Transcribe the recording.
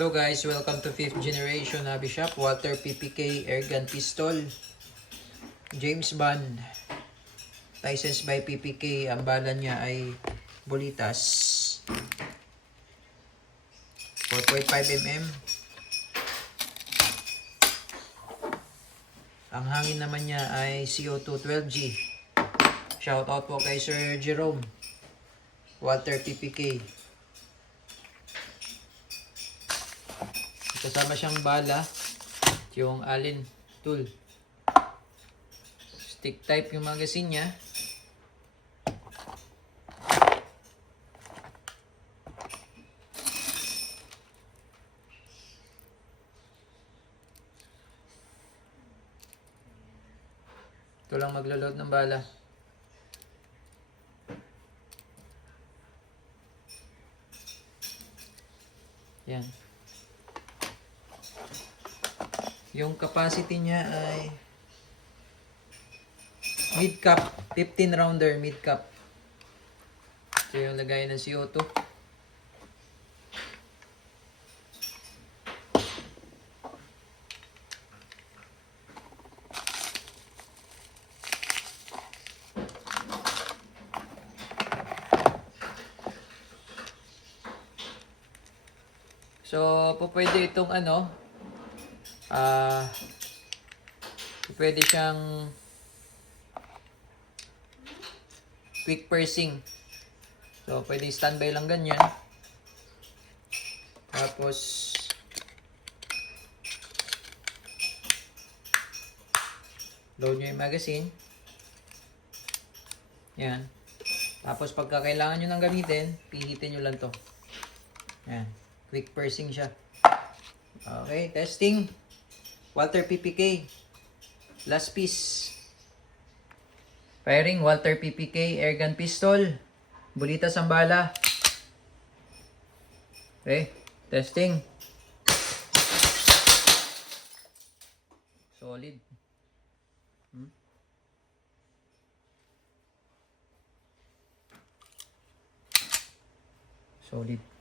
Hello guys, welcome to 5th generation hobby shop. Walther PPK airgun pistol. James Bond. Licensed by PPK. Ang bala niya ay Bolitas. 4.5mm. Ang hangin naman niya ay CO2 12G. Shoutout po kay Sir Jerome. Walther PPK. Kasama siyang bala, yung Allen tool. Stick type yung magazine niya. Ito lang maglo-load ng bala. Yan. Yung capacity niya ay mid-cap, 15 rounder mid-cap. Ito yung lagay ng CO2. So, pwede itong pwede siyang quick pursing. So, pwede standby lang ganyan. Tapos, load nyo yung magazine. Yan. Tapos, pagka kailangan nyo nang gamitin, pihitin nyo lang to. Yan. Quick pursing siya. Okay, testing. Walther PPK. Last piece. Firing Walther PPK airgun pistol. Bolitas ang bala. Okay, testing. Solid. Solid.